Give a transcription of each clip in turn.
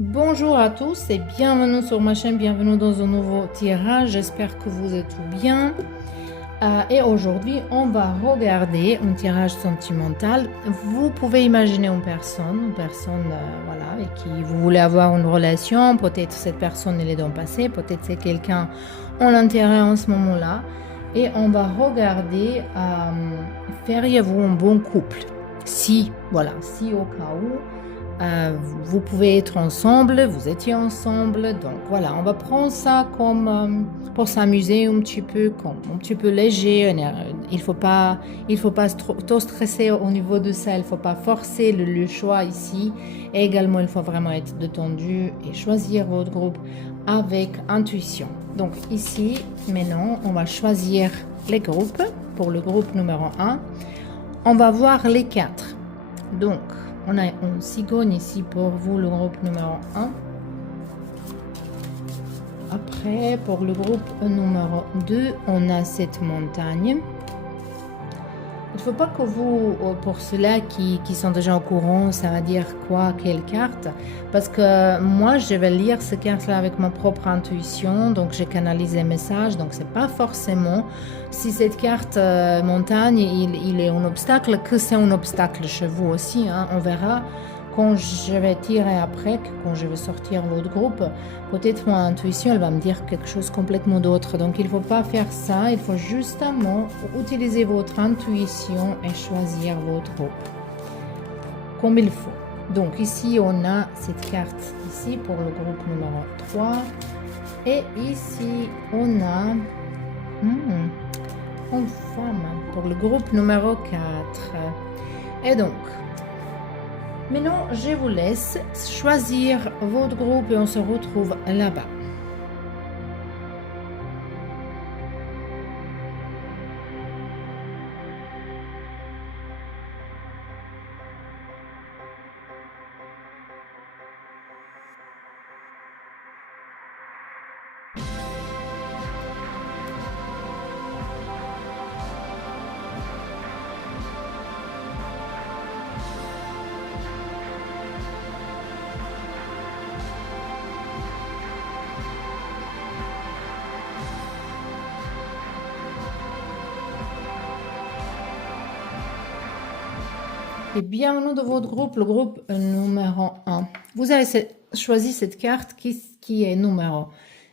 Bonjour à tous et bienvenue sur ma chaîne, bienvenue dans un nouveau tirage, j'espère que vous êtes bien. Et aujourd'hui, on va regarder un tirage sentimental. Vous pouvez imaginer une personne, voilà, avec qui vous voulez avoir une relation. Peut-être cette personne elle est dans le passé, peut-être c'est quelqu'un en intérêt en ce moment-là. Et on va regarder, feriez-vous un bon couple? Si, voilà, si au cas où. Vous pouvez être ensemble, vous étiez ensemble, donc voilà, on va prendre ça comme pour s'amuser un petit peu, comme un petit peu léger. Il faut pas trop stresser au niveau de ça, il faut pas forcer le choix ici. Et également, il faut vraiment être détendu et choisir votre groupe avec intuition. Donc ici, maintenant, on va choisir les groupes. Pour le groupe numéro 1, on va voir les 4. Donc, on a une cigogne ici pour vous, le groupe numéro 1. Après, pour le groupe numéro 2, on a cette montagne. Il ne faut pas que vous, pour ceux-là qui sont déjà au courant, ça va dire quoi, quelle carte. Parce que moi, je vais lire ces cartes-là avec ma propre intuition. Donc, j'ai canalisé les messages. Donc, c'est pas forcément, si cette carte montagne, il est un obstacle, que c'est un obstacle chez vous aussi. Hein. On verra quand je vais tirer après, quand je vais sortir votre groupe. Peut-être mon intuition, elle va me dire quelque chose complètement d'autre. Donc, il ne faut pas faire ça. Il faut justement utiliser votre intuition et choisir votre groupe comme il faut. Donc, ici, on a cette carte ici pour le groupe numéro 3. Et ici, on a une femme pour le groupe numéro 4. Et donc, maintenant, je vous laisse choisir votre groupe et on se retrouve là-bas. Et bienvenue dans votre groupe, le groupe numéro 1. Vous avez choisi cette carte qui est numéro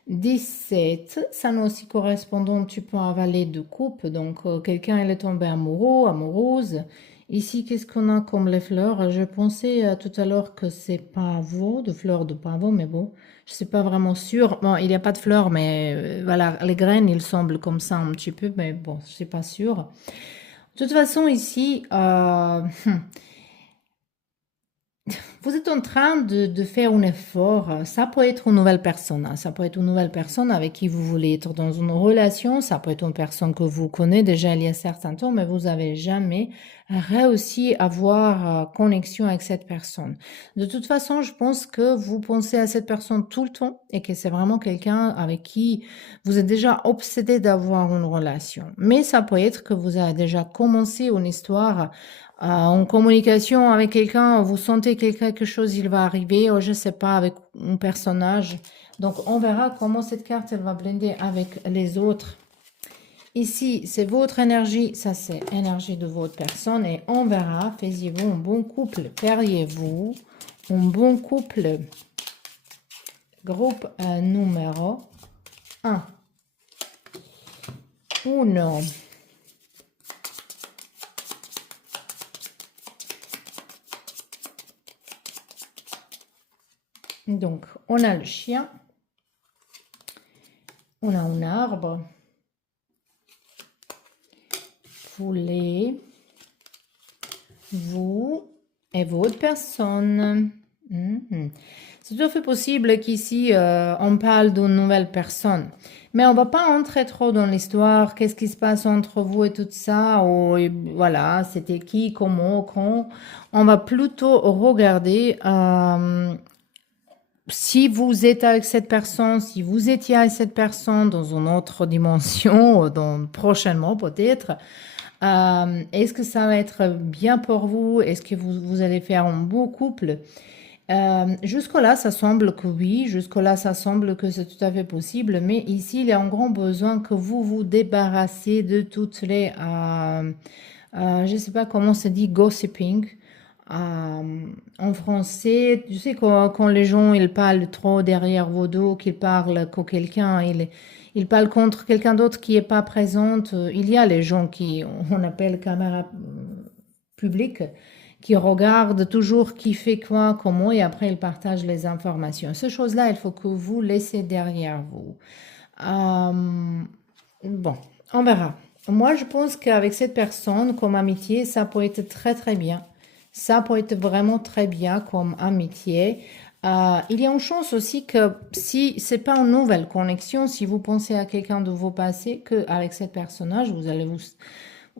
17. Ça nous aussi correspond un petit peu à valet de coupe. Donc, quelqu'un est tombé amoureux, amoureuse. Ici, qu'est-ce qu'on a comme les fleurs? Je pensais tout à l'heure que c'est pavot, de fleurs de pavot, mais bon, je ne suis pas vraiment sûre. Bon, il n'y a pas de fleurs, mais voilà, les graines, il semble comme ça un petit peu, mais bon, je ne suis pas sûre. De toute façon, ici, vous êtes en train de faire un effort. Ça peut être une nouvelle personne. Hein. Ça peut être une nouvelle personne avec qui vous voulez être dans une relation. Ça peut être une personne que vous connaissez déjà il y a certains temps, mais vous n'avez jamais réussi à avoir connexion avec cette personne. De toute façon, je pense que vous pensez à cette personne tout le temps et que c'est vraiment quelqu'un avec qui vous êtes déjà obsédé d'avoir une relation. Mais ça peut être que vous avez déjà commencé une histoire en communication avec quelqu'un, vous sentez que quelque chose il va arriver, ou je sais pas, avec un personnage. Donc, on verra comment cette carte, elle va blender avec les autres. Ici, c'est votre énergie, ça c'est l'énergie de votre personne, et on verra, faisiez-vous un bon couple, feriez-vous un bon couple. Groupe numéro 1. Uno. Donc, on a le chien, on a un arbre, poulet, vous et votre personne. C'est tout à fait possible qu'ici, on parle d'une nouvelle personne. Mais on va pas entrer trop dans l'histoire, qu'est-ce qui se passe entre vous et tout ça, ou voilà, c'était qui, comment, quand. On va plutôt regarder si vous êtes avec cette personne, si vous étiez avec cette personne dans une autre dimension, prochainement peut-être, est-ce que ça va être bien pour vous? Est-ce que vous allez faire un beau couple? Jusque-là, ça semble que oui, jusque-là, ça semble que c'est tout à fait possible, mais ici, il y a un grand besoin que vous vous débarrassiez de toutes les, je ne sais pas comment se dit, gossiping. En français, tu sais, quand les gens ils parlent trop derrière vos dos, qu'ils parlent que quelqu'un, il parle contre quelqu'un d'autre qui n'est pas présente. Il y a les gens qui, on appelle caméra publique, qui regardent toujours qui fait quoi, comment, et après ils partagent les informations. Ces choses-là, il faut que vous laissez derrière vous. Bon, on verra. Moi, je pense qu'avec cette personne, comme amitié, ça peut être très très bien. Ça peut être vraiment très bien comme amitié. Il y a une chance aussi que si c'est pas une nouvelle connexion, si vous pensez à quelqu'un de vos passés, qu'avec cette personnage, vous allez vous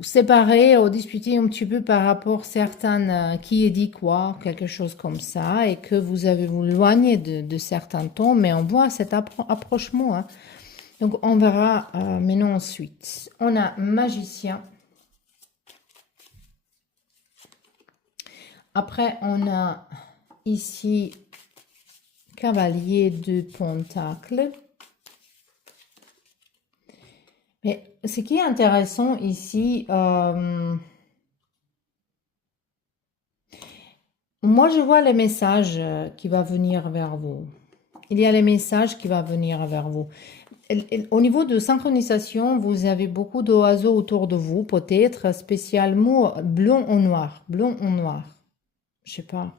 séparer ou discuter un petit peu par rapport à certaines, qui est dit quoi, quelque chose comme ça, et que vous avez vous éloigné de certains temps, mais on voit cet approchement, hein. Donc, on verra maintenant ensuite. On a magicien. Après, on a ici cavalier de pentacles. Mais ce qui est intéressant ici, moi je vois les messages qui vont venir vers vous. Il y a les messages qui vont venir vers vous. Au niveau de synchronisation, vous avez beaucoup d'oiseaux autour de vous, peut-être spécialement blanc ou noir. Blanc ou noir. Je sais pas.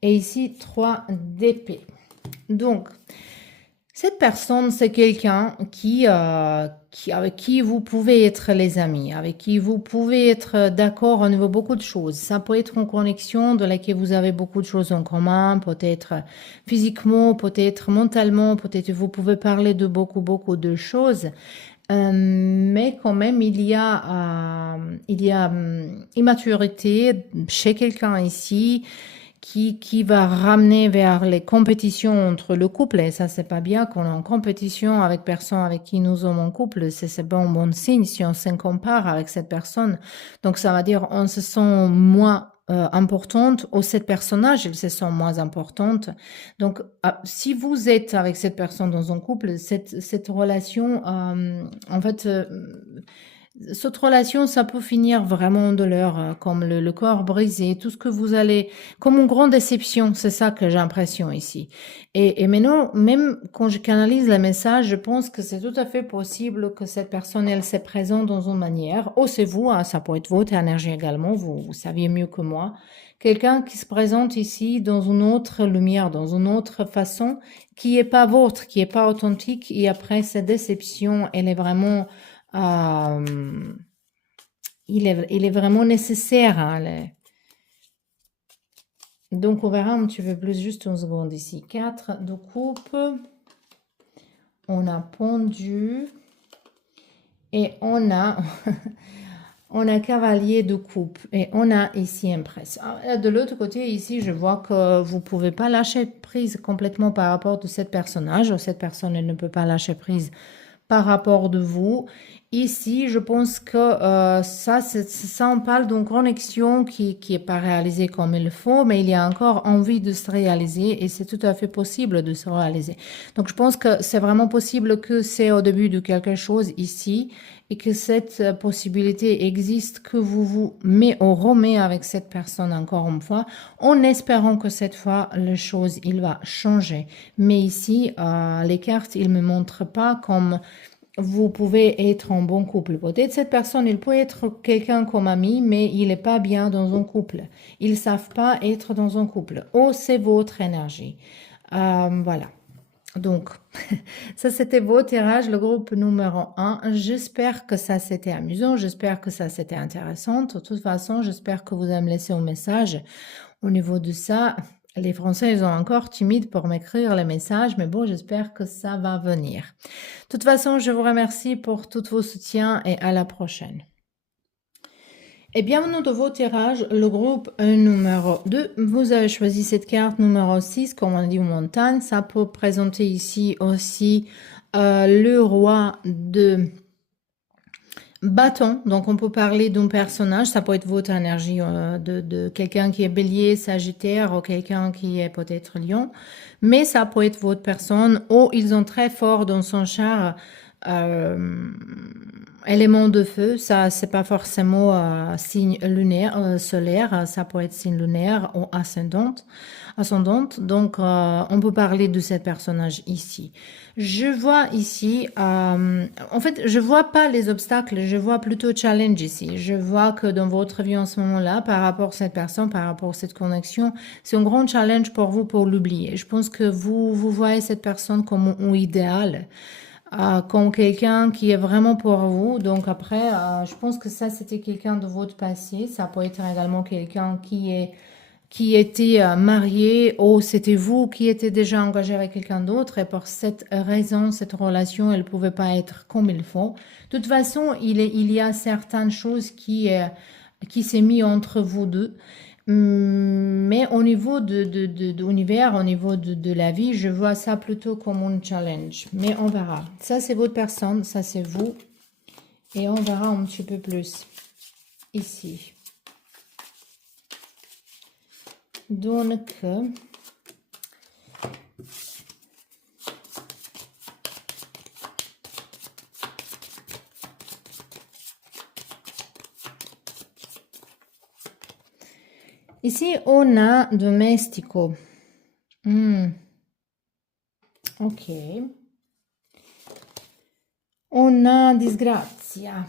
Et ici, 3 d'épée. Donc, cette personne, c'est quelqu'un avec qui vous pouvez être les amis, avec qui vous pouvez être d'accord au niveau de beaucoup de choses. Ça peut être une connexion de laquelle vous avez beaucoup de choses en commun, peut-être physiquement, peut-être mentalement, peut-être vous pouvez parler de beaucoup de choses. Mais quand même, il y a immaturité chez quelqu'un ici qui va ramener vers les compétitions entre le couple. Et ça, c'est pas bien qu'on est en compétition avec personne avec qui nous sommes en couple. C'est bon signe si on se compare avec cette personne. Donc, ça va dire on se sent moins importante ou cette personnage, elle se sent moins importante. Donc, si vous êtes avec cette personne dans un couple, cette relation, en fait, cette relation, ça peut finir vraiment en douleur, comme le corps brisé, tout ce que vous allez, comme une grande déception, c'est ça que j'ai l'impression ici. Et maintenant, même quand je canalise le message, je pense que c'est tout à fait possible que cette personne, elle se présente dans une manière, ou c'est vous, hein, ça peut être votre énergie également, vous saviez mieux que moi, quelqu'un qui se présente ici dans une autre lumière, dans une autre façon, qui est pas vôtre, qui est pas authentique, et après, cette déception, elle est vraiment il est vraiment nécessaire, hein, donc on verra un petit peu plus juste une seconde ici. 4 de coupe, on a pendu et on a on a cavalier de coupe et on a ici impresse. De l'autre côté ici, je vois que vous pouvez pas lâcher prise complètement par rapport de cette personnage. Cette personne, elle ne peut pas lâcher prise par rapport de vous. Ici, je pense que ça, on parle d'une connexion qui est pas réalisée comme il faut, mais il y a encore envie de se réaliser et c'est tout à fait possible de se réaliser. Donc, je pense que c'est vraiment possible que c'est au début de quelque chose ici et que cette possibilité existe, que vous remet avec cette personne encore une fois, en espérant que cette fois, les choses, il va changer. Mais ici, les cartes, ils me montrent pas comme vous pouvez être en bon couple. Peut-être cette personne, il peut être quelqu'un comme ami, mais il n'est pas bien dans un couple. Ils ne savent pas être dans un couple. Oh, c'est votre énergie. Voilà. Donc, ça c'était beau tirage, le groupe numéro 1. J'espère que ça c'était amusant, j'espère que ça c'était intéressant. De toute façon, j'espère que vous allez me laisser un message au niveau de ça. Les Français, ils sont encore timides pour m'écrire les messages, mais bon, j'espère que ça va venir. De toute façon, je vous remercie pour tous vos soutiens et à la prochaine. Et bienvenue dans vos tirages, le groupe numéro 2. Vous avez choisi cette carte numéro 6, comme on dit aux montagnes. Ça peut présenter ici aussi le roi de Bâton, donc on peut parler d'un personnage, ça peut être votre énergie de quelqu'un qui est bélier, sagittaire ou quelqu'un qui est peut-être lion, mais ça peut être votre personne ou ils ont très fort dans son char euh, élément de feu, ça c'est pas forcément signe lunaire, solaire, ça peut être signe lunaire ou ascendante. Donc on peut parler de ce personnage ici. Je vois ici, en fait, je vois pas les obstacles, je vois plutôt challenge ici. Je vois que dans votre vie en ce moment-là, par rapport à cette personne, par rapport à cette connexion, c'est un grand challenge pour vous pour l'oublier. Je pense que vous voyez cette personne comme un idéal, comme quelqu'un qui est vraiment pour vous. Donc après, je pense que ça, c'était quelqu'un de votre passé. Ça peut être également quelqu'un qui était marié ou c'était vous qui étiez déjà engagé avec quelqu'un d'autre et pour cette raison, cette relation, elle ne pouvait pas être comme il faut. De toute façon, il y a certaines choses qui s'est mis entre vous deux. Mais au niveau de l'univers, au niveau de la vie, je vois ça plutôt comme un challenge. Mais on verra. Ça, c'est votre personne, ça, c'est vous. Et on verra un petit peu plus ici. Donc, ici, on a domestico. Ok. On a disgrazia.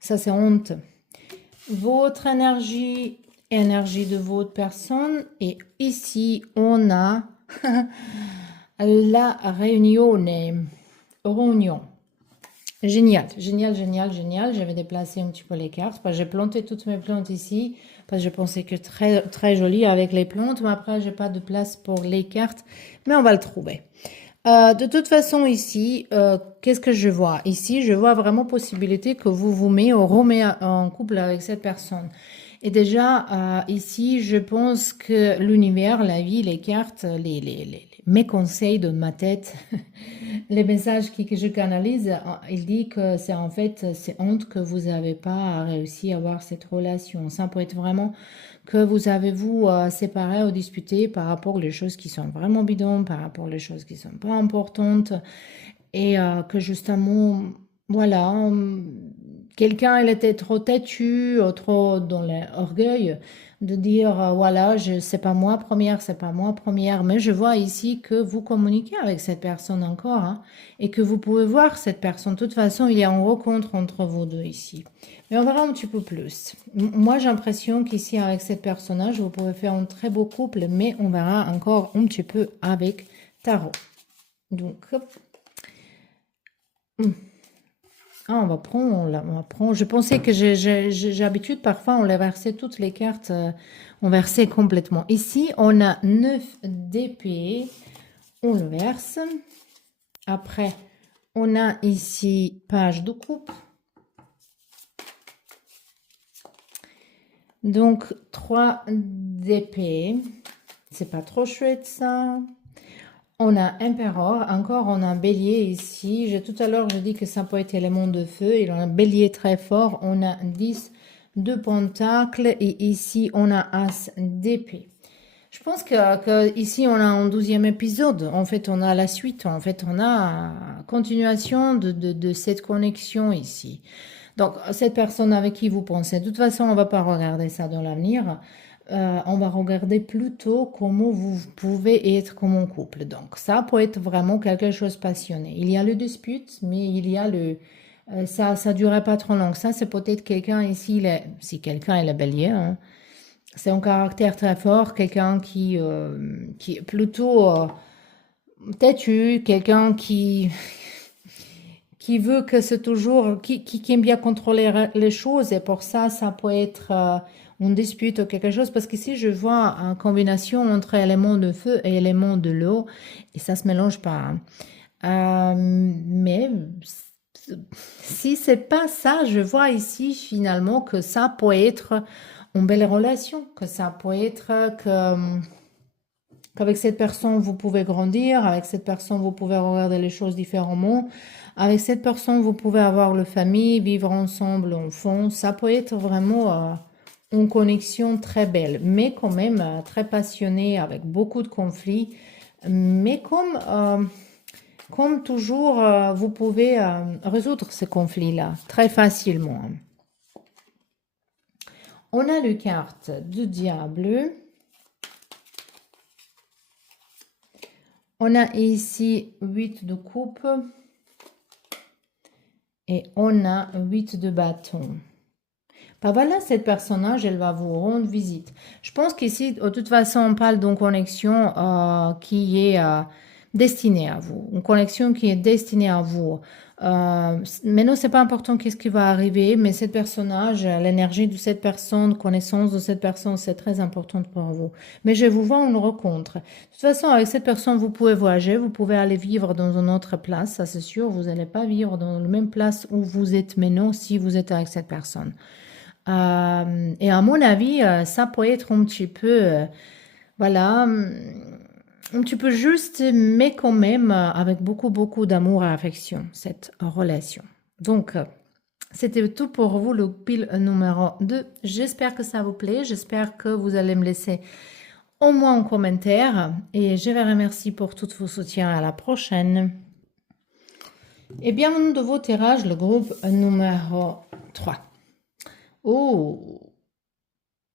Ça, c'est honte. Votre énergie, énergie de votre personne. Et ici, on a la réunion. Réunion. Génial, génial, génial, génial. J'avais déplacé un petit peu les cartes parce que j'ai planté toutes mes plantes ici parce que je pensais que très, très joli avec les plantes. Mais après, j'ai pas de place pour les cartes. Mais on va le trouver. De toute façon, ici, qu'est-ce que je vois? Ici, je vois vraiment possibilité que vous vous mettez ou remettez en couple avec cette personne. Et déjà, ici, je pense que l'univers, la vie, les cartes, mes conseils de ma tête, les messages que je canalise, il dit que c'est en fait, c'est honte que vous n'avez pas réussi à avoir cette relation. Ça peut être vraiment que vous avez vous séparé ou disputé par rapport aux choses qui sont vraiment bidons, par rapport aux choses qui sont pas importantes, et que justement, voilà, quelqu'un il était trop têtu, trop dans l'orgueil de dire voilà, c'est pas moi première, c'est pas moi première, mais je vois ici que vous communiquez avec cette personne encore, hein, et que vous pouvez voir cette personne. De toute façon, il y a une rencontre entre vous deux ici. Mais on verra un petit peu plus. Moi, j'ai l'impression qu'ici, avec cette personnage, vous pouvez faire un très beau couple, mais on verra encore un petit peu avec Tarot. Donc, hop. Ah, on va prendre. Je pensais que j'ai l'habitude, parfois, on les versait toutes les cartes, on versait complètement. Ici, on a 9 d'épée, on le verse. Après, on a ici page de coupe. Donc, 3 d'épée. C'est pas trop chouette, ça. On a empereur, encore on a un bélier ici. Tout à l'heure, je dis que ça peut être élément de feu. Il a un bélier très fort. On a 10 de pentacles et ici, on a as d'épée. Je pense que ici, on a un 12e épisode. En fait, on a la suite. En fait, on a continuation de cette connexion ici. Donc, cette personne avec qui vous pensez, de toute façon, on ne va pas regarder ça dans l'avenir. On va regarder plutôt comment vous pouvez être comme un couple. Donc, ça peut être vraiment quelque chose de passionné. Il y a le dispute, mais il y a ça ne durait pas trop longtemps. Ça, c'est peut-être quelqu'un ici, si quelqu'un est le bélier, hein, c'est un caractère très fort, quelqu'un qui est plutôt têtu, quelqu'un qui veut que c'est toujours, qui aime bien contrôler les choses et pour ça, ça peut être une dispute ou quelque chose parce qu'ici, je vois une combinaison entre éléments de feu et éléments de l'eau et ça se mélange pas, hein. Mais si c'est pas ça, je vois ici finalement que ça peut être une belle relation, que ça peut être que qu'avec cette personne, vous pouvez grandir, avec cette personne, vous pouvez regarder les choses différemment. Avec cette personne, vous pouvez avoir le famille, vivre ensemble, enfants. Ça peut être vraiment une connexion très belle, mais quand même très passionnée, avec beaucoup de conflits. Mais comme toujours, vous pouvez résoudre ces conflits-là très facilement. On a la carte du diable. On a ici 8 de coupe. Et on a 8 de bâton. Ben voilà, cette personnage, elle va vous rendre visite. Je pense qu'ici, de toute façon, on parle d'une connexion qui est destinée à vous. Une connexion qui est destinée à vous. Maintenant, c'est pas important qu'est-ce qui va arriver, mais cette personnage, l'énergie de cette personne, connaissance de cette personne, c'est très importante pour vous. Mais je vous vois une rencontre. De toute façon, avec cette personne, vous pouvez voyager, vous pouvez aller vivre dans une autre place, ça c'est sûr. Vous n'allez pas vivre dans la même place où vous êtes maintenant si vous êtes avec cette personne. Et à mon avis, ça peut être un petit peu, voilà, un petit peu juste, mais quand même avec beaucoup, beaucoup d'amour et affection, cette relation. Donc, c'était tout pour vous, le pile numéro 2. J'espère que ça vous plaît. J'espère que vous allez me laisser au moins un commentaire. Et je vous remercie pour tout vos soutiens. À la prochaine. Et bienvenue de vos tirages, le groupe numéro 3. Oh,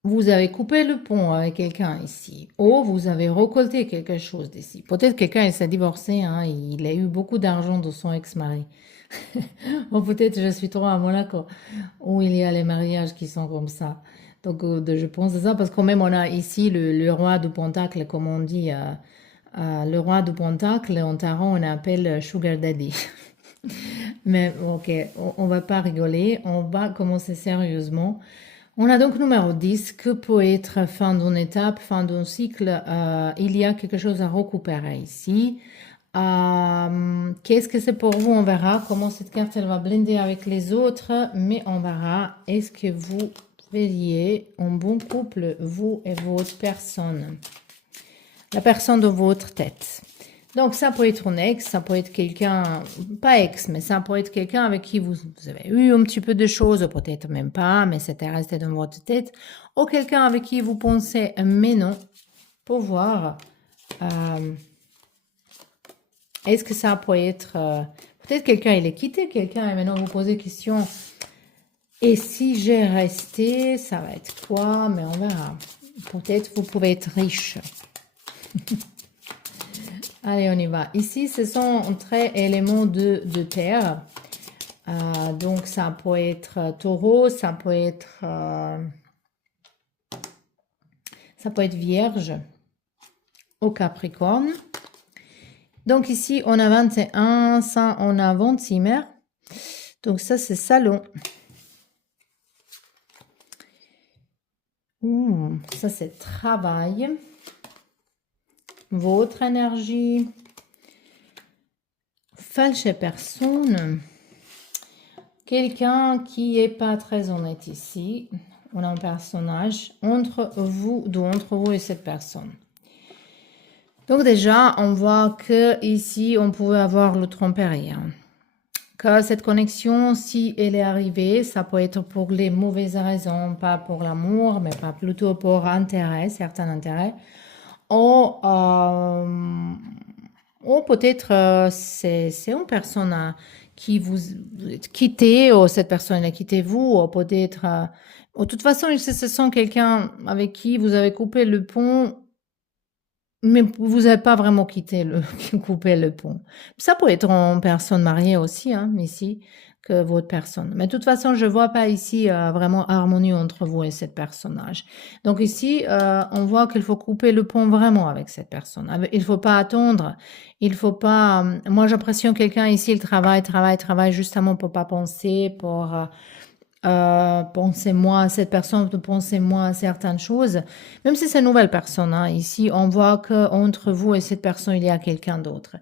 vous avez coupé le pont avec quelqu'un ici. Oh, vous avez récolté quelque chose d'ici. Peut-être quelqu'un il s'est divorcé, hein, il a eu beaucoup d'argent de son ex-mari. Ou peut-être je suis trop à Monaco, où il y a les mariages qui sont comme ça. Donc je pense à ça, parce que quand même on a ici le roi de Pentacle, comme on dit. Le roi de Pentacle, en tarot, on appelle Sugar Daddy. Mais ok, on va pas rigoler, on va commencer sérieusement. On a donc numéro 10, que peut être fin d'une étape, fin d'un cycle. Il y a quelque chose à récupérer ici. Qu'est-ce que c'est pour vous? On verra comment cette carte elle va blender avec les autres, mais on verra. Est-ce que vous verriez un bon couple, vous et votre personne? La personne de votre tête. Donc, ça peut être un ex, ça peut être quelqu'un, pas ex, mais ça peut être quelqu'un avec qui vous avez eu un petit peu de choses, peut-être même pas, mais c'était resté dans votre tête, ou quelqu'un avec qui vous pensez, mais non, pour voir, est-ce que ça peut être, peut-être quelqu'un, il est quitté, quelqu'un, et maintenant vous posez question, et si j'ai resté, ça va être quoi? Mais on verra. Peut-être vous pouvez être riche. Allez, on y va. Ici, ce sont très éléments de terre. Donc, ça peut être taureau, ça peut être vierge au capricorne. Donc, ici, on a 21, ça, on a 26 mères. Donc, ça, c'est salon. Ça, c'est travail. Votre énergie. Falche personne. Quelqu'un qui n'est pas très honnête ici. On a un personnage entre vous et cette personne. Donc déjà, on voit que ici, on pouvait avoir le tromperie. Que cette connexion, si elle est arrivée, ça peut être pour les mauvaises raisons, pas pour l'amour, mais pas plutôt pour intérêt, certains intérêts. Ou peut-être c'est une personne qui vous quittez, ou cette personne a quitté vous, ou peut-être... de toute façon, ce sont quelqu'un avec qui vous avez coupé le pont, mais vous n'avez pas vraiment coupé le pont. Ça peut être une personne mariée aussi, hein, ici, que votre personne. Mais de toute façon, je ne vois pas ici vraiment harmonie entre vous et cette personnage. Donc ici, on voit qu'il faut couper le pont vraiment avec cette personne. Il ne faut pas attendre. Il faut pas... moi, j'apprécie quelqu'un ici, il travaille justement pour pas penser, pour... pensez moins à cette personne, pensez moins à certaines choses, même si c'est une nouvelle personne. Hein, ici, on voit qu'entre vous et cette personne, il y a quelqu'un d'autre.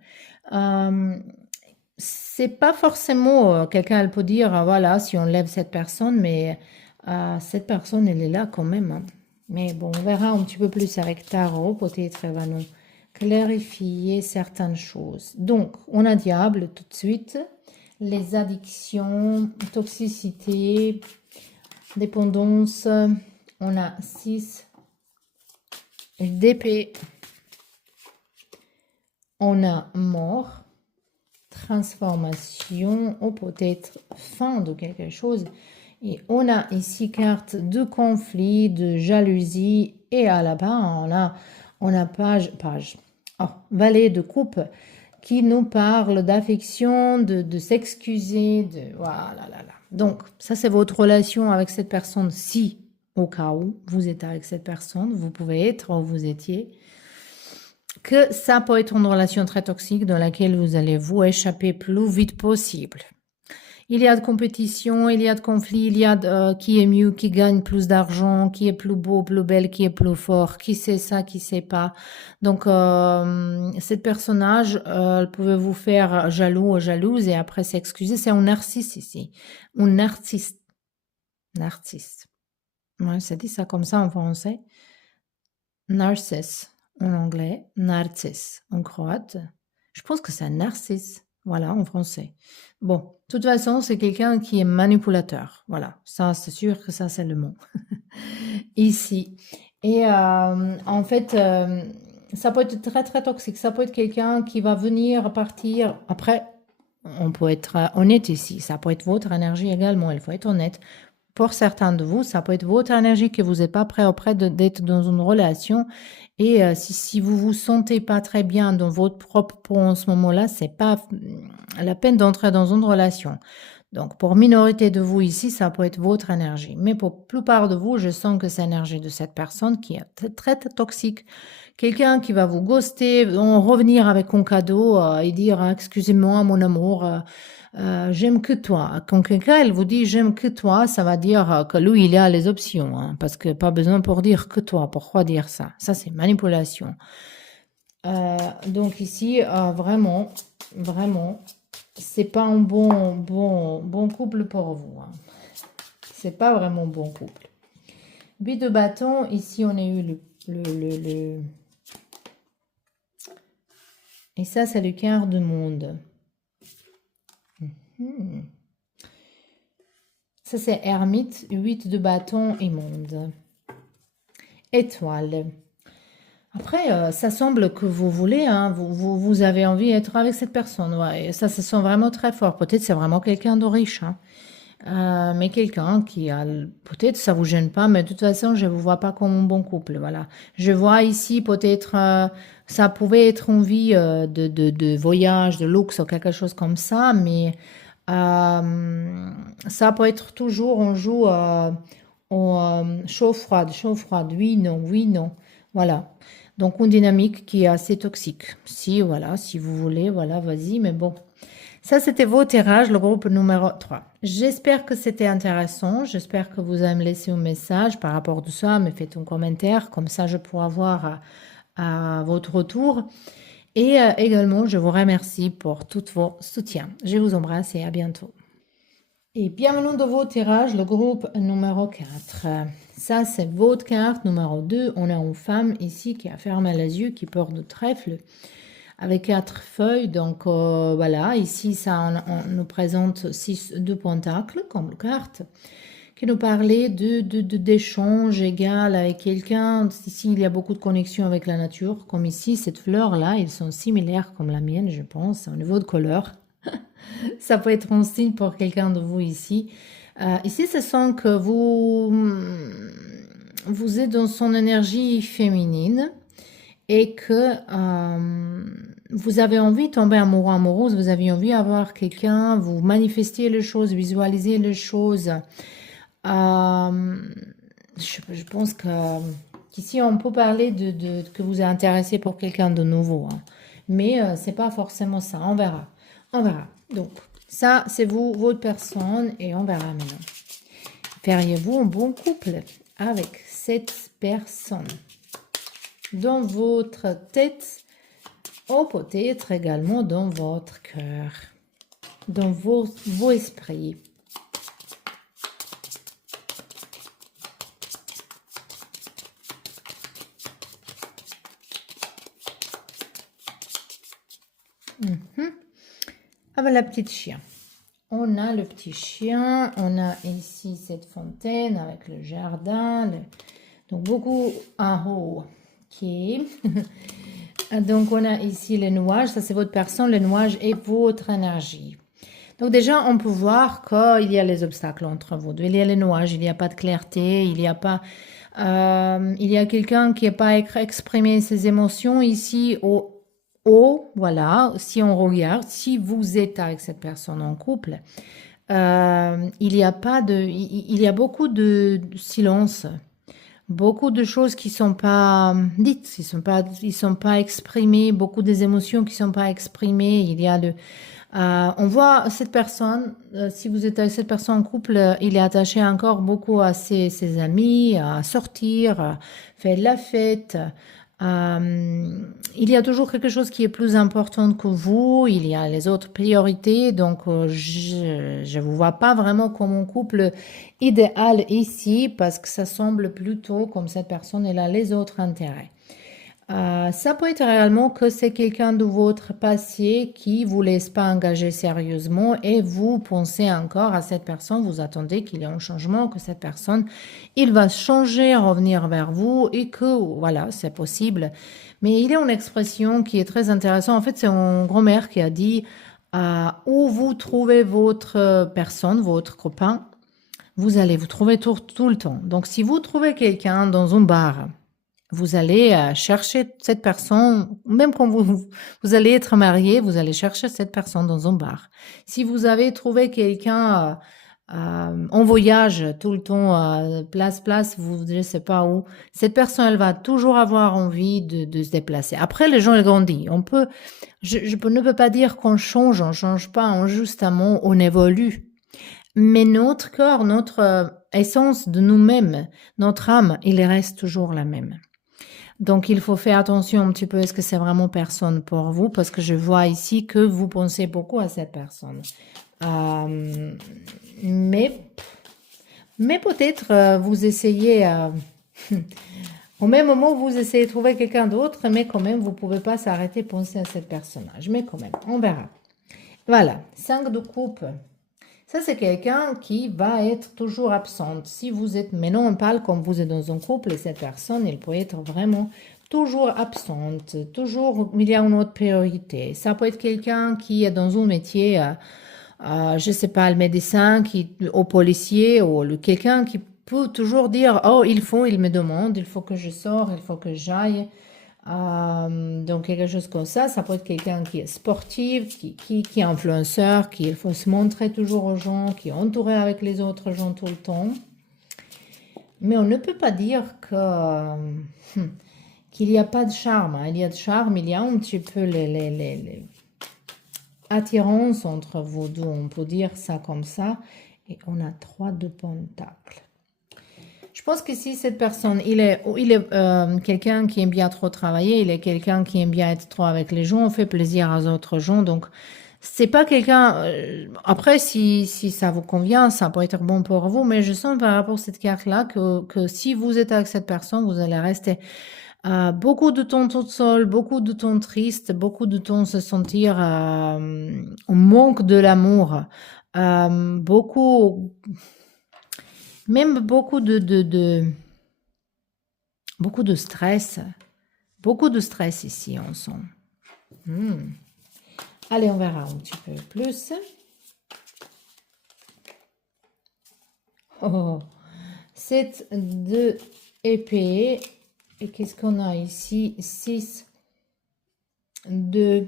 C'est pas forcément quelqu'un, elle peut dire, voilà, si on lève cette personne, mais cette personne, elle est là quand même. Hein. Mais bon, on verra un petit peu plus avec tarot, peut-être elle va nous clarifier certaines choses. Donc, on a diable tout de suite, les addictions, toxicité, dépendance, on a 6 d'épée, on a mort, transformation ou peut-être fin de quelque chose. Et on a ici carte de conflit, de jalousie et à la bas on a page, valet de coupe qui nous parle d'affection, de s'excuser, de voilà là. Donc ça c'est votre relation avec cette personne si au cas où vous êtes avec cette personne, vous pouvez être où vous étiez. Que ça peut être une relation très toxique dans laquelle vous allez vous échapper plus vite possible. Il y a de compétition, il y a de conflit, il y a qui est mieux, qui gagne plus d'argent, qui est plus beau, plus belle, qui est plus fort, qui sait ça, qui sait pas. Donc, cette personnage, elle pouvait vous faire jaloux ou jalouse et après s'excuser. C'est un narcisse ici. Un narcisse. Narcisse. Ouais, ça dit ça comme ça en français. Narcisse en anglais. Narcisse en croate. Je pense que c'est un narcisse. Voilà, en français. Bon, de toute façon, c'est quelqu'un qui est manipulateur. Voilà, ça, c'est sûr que ça, c'est le mot. Ici. Et en fait, ça peut être très, très toxique. Ça peut être quelqu'un qui va venir partir. Après, on peut être honnête ici. Ça peut être votre énergie également. Il faut être honnête. Pour certains de vous, ça peut être votre énergie que vous n'êtes pas prêt auprès d'être dans une relation. Et si vous vous sentez pas très bien dans votre propre peau en ce moment-là, c'est pas la peine d'entrer dans une relation. Donc, pour minorité de vous ici, ça peut être votre énergie. Mais pour la plupart de vous, je sens que c'est l'énergie de cette personne qui est très, très, très toxique. Quelqu'un qui va vous ghoster, revenir avec un cadeau et dire excusez-moi mon amour, j'aime que toi. Quand quelqu'un elle vous dit j'aime que toi, ça va dire que lui il a les options, hein, parce que pas besoin pour dire que toi. Pourquoi dire ça? Ça c'est manipulation. Donc ici vraiment, c'est pas un bon couple pour vous. Hein. C'est pas vraiment un bon couple. 8 de bâton, ici on a eu le... Et ça c'est le quart de monde. Ça, c'est ermite, 8 de bâton et monde. Étoile. Après, ça semble que vous voulez, hein, vous avez envie d'être avec cette personne. Ouais, et ça se sent vraiment très fort. Peut-être c'est vraiment quelqu'un de riche. Hein. Mais quelqu'un qui a... Peut-être ça vous gêne pas, mais de toute façon, je vous vois pas comme un bon couple. Voilà. Je vois ici peut-être... ça pouvait être une vie de voyage, de luxe ou quelque chose comme ça, mais... ça peut être toujours, on joue chaud-froid, oui, non. Voilà. Donc, une dynamique qui est assez toxique. Si, voilà, si vous voulez, voilà, vas-y, mais bon. Ça, c'était vos tirages, le groupe numéro 3. J'espère que c'était intéressant. J'espère que vous allez me laisser un message par rapport à ça. Me faites un commentaire, comme ça, je pourrai voir à votre retour. Et également, je vous remercie pour tous vos soutiens. Je vous embrasse et à bientôt. Et bienvenue dans vos tirages, le groupe numéro 4. Ça, c'est votre carte numéro 2. On a une femme ici qui a fermé les yeux, qui porte de trèfle avec 4 feuilles. Donc, voilà, ici, ça on nous présente 6 de pentacles comme carte qui nous parlait d'échange égal avec quelqu'un. Ici, il y a beaucoup de connexions avec la nature, comme ici, cette fleur-là, ils sont similaires comme la mienne, je pense, au niveau de couleur. Ça peut être un signe pour quelqu'un de vous ici. Ici, ce sent que vous êtes dans son énergie féminine et que vous avez envie de tomber amoureux, amoureuse, vous avez envie d'avoir quelqu'un, vous manifestez les choses, visualisez les choses. Je pense qu'ici, on peut parler que vous êtes intéressé pour quelqu'un de nouveau. Hein. Mais c'est pas forcément ça. On verra. Donc, ça, c'est vous, votre personne, et on verra maintenant. Feriez-vous un bon couple avec cette personne dans votre tête ou peut-être également dans votre cœur, dans vos esprits. Mhm. Ah ben, la petite chien. On a le petit chien, on a ici cette fontaine avec le jardin, donc beaucoup en haut. Ok. Donc on a ici les nuages, ça c'est votre personne, les nuages et votre énergie. Donc déjà on peut voir qu'il y a les obstacles entre vous deux, il y a les nuages, il n'y a pas de clarté, il y a pas, il y a quelqu'un qui n'a pas exprimé ses émotions ici au haut, voilà, si on regarde, si vous êtes avec cette personne en couple, il y a pas de, il y a beaucoup de silence, beaucoup de choses qui sont pas dites, ils sont pas exprimés, beaucoup des émotions qui sont pas exprimées. Il y a on voit cette personne, si vous êtes avec cette personne en couple, il est attaché encore beaucoup à ses amis, à sortir, à faire de la fête. Il y a toujours quelque chose qui est plus important que vous, il y a les autres priorités, donc je ne vous vois pas vraiment comme un couple idéal ici parce que ça semble plutôt comme cette personne elle a les autres intérêts. Ça peut être réellement que c'est quelqu'un de votre passé qui vous laisse pas engager sérieusement et vous pensez encore à cette personne, vous attendez qu'il y ait un changement, que cette personne, il va changer, revenir vers vous et que voilà, c'est possible. Mais il y a une expression qui est très intéressante. En fait, c'est une grand-mère qui a dit où vous trouvez votre personne, votre copain, vous allez vous trouver tout le temps. Donc, si vous trouvez quelqu'un dans un bar, vous allez chercher cette personne, même quand vous allez être marié, vous allez chercher cette personne dans un bar. Si vous avez trouvé quelqu'un en voyage tout le temps, place, vous ne sais pas où, cette personne, elle va toujours avoir envie de se déplacer. Après, les gens, ils grandissent. Ne peux pas dire qu'on change, on change pas, on justement, on évolue. Mais notre corps, notre essence de nous-mêmes, notre âme, il reste toujours la même. Donc, il faut faire attention un petit peu, est-ce que c'est vraiment personne pour vous? Parce que je vois ici que vous pensez beaucoup à cette personne. Mais peut-être vous essayez, au même moment, vous essayez de trouver quelqu'un d'autre, mais quand même, vous ne pouvez pas s'arrêter de penser à cette personnage. Mais quand même, on verra. Voilà, 5 de coupe. Ça, c'est quelqu'un qui va être toujours absente. Si vous êtes, maintenant on parle comme vous êtes dans un couple et cette personne, elle peut être vraiment toujours absente, toujours il y a une autre priorité. Ça peut être quelqu'un qui est dans un métier, je ne sais pas, le médecin, au policier, ou quelqu'un qui peut toujours dire, oh, il me demande, il faut que je sorte, il faut que j'aille. Donc quelque chose comme ça peut être quelqu'un qui est sportif, qui est influenceur, qui il faut se montrer toujours aux gens, qui est entouré avec les autres gens tout le temps. Mais on ne peut pas dire qu'il n'y a pas de charme. Hein. Il y a de charme, il y a un petit peu les attirances entre vous deux, on peut dire ça comme ça. Et on a 3 de pentacles. Je pense que si cette personne, il est quelqu'un qui aime bien trop travailler, il est quelqu'un qui aime bien être trop avec les gens, on fait plaisir aux autres gens. Donc, c'est pas quelqu'un. Après, si ça vous convient, ça peut être bon pour vous, mais je sens par rapport à cette carte-là que si vous êtes avec cette personne, vous allez rester beaucoup de temps toute seule, beaucoup de temps triste, beaucoup de temps se sentir au manque de l'amour, beaucoup. Même beaucoup beaucoup de stress. Beaucoup de stress ici, on sent. Allez, on verra un petit peu plus. Oh, 7 de épée. Et qu'est-ce qu'on a ici? 6 de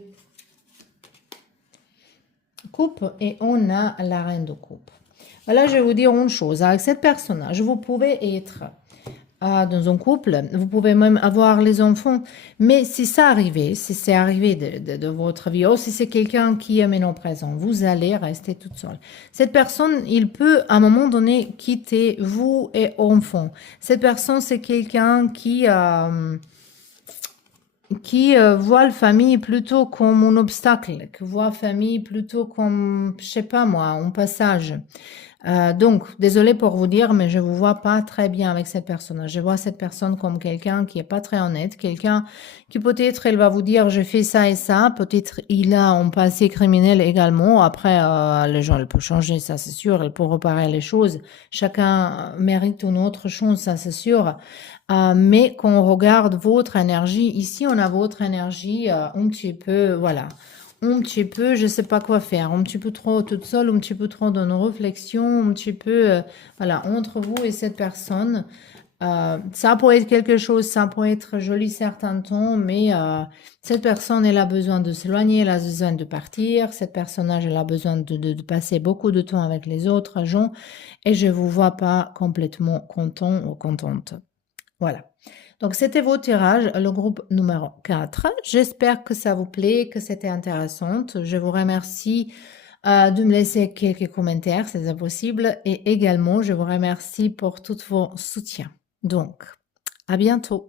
coupe. Et on a la reine de coupe. Là, je vais vous dire une chose. Avec cette personnage, vous pouvez être dans un couple, vous pouvez même avoir les enfants. Mais si ça arrive, si c'est arrivé de votre vie, ou si c'est quelqu'un qui est maintenant présent, vous allez rester toute seule. Cette personne, il peut à un moment donné quitter vous et enfants. Cette personne, c'est quelqu'un qui qui voit la famille plutôt comme un obstacle, qui voit la famille plutôt comme, je sais pas moi, un passage. Donc, désolé pour vous dire, mais je vous vois pas très bien avec cette personne. Je vois cette personne comme quelqu'un qui est pas très honnête, quelqu'un qui peut-être elle va vous dire je fais ça et ça, peut-être il a un passé criminel également. Après, les gens, elle peut changer, ça c'est sûr, elle peut réparer les choses. Chacun mérite une autre chose, ça c'est sûr. Mais quand on regarde votre énergie, ici on a votre énergie un petit peu, voilà, un petit peu, je sais pas quoi faire, un petit peu trop toute seule, un petit peu trop dans nos réflexions, un petit peu, voilà, entre vous et cette personne. Ça pourrait être quelque chose, ça pourrait être joli certains temps, mais cette personne, elle a besoin de s'éloigner, elle a besoin de partir, cette personnage, elle a besoin de passer beaucoup de temps avec les autres gens, et je vous vois pas complètement content ou contente. Voilà. Donc, c'était vos tirages, le groupe numéro 4. J'espère que ça vous plaît, que c'était intéressant. Je vous remercie de me laisser quelques commentaires, si c'est possible. Et également, je vous remercie pour tout vos soutiens. Donc, à bientôt.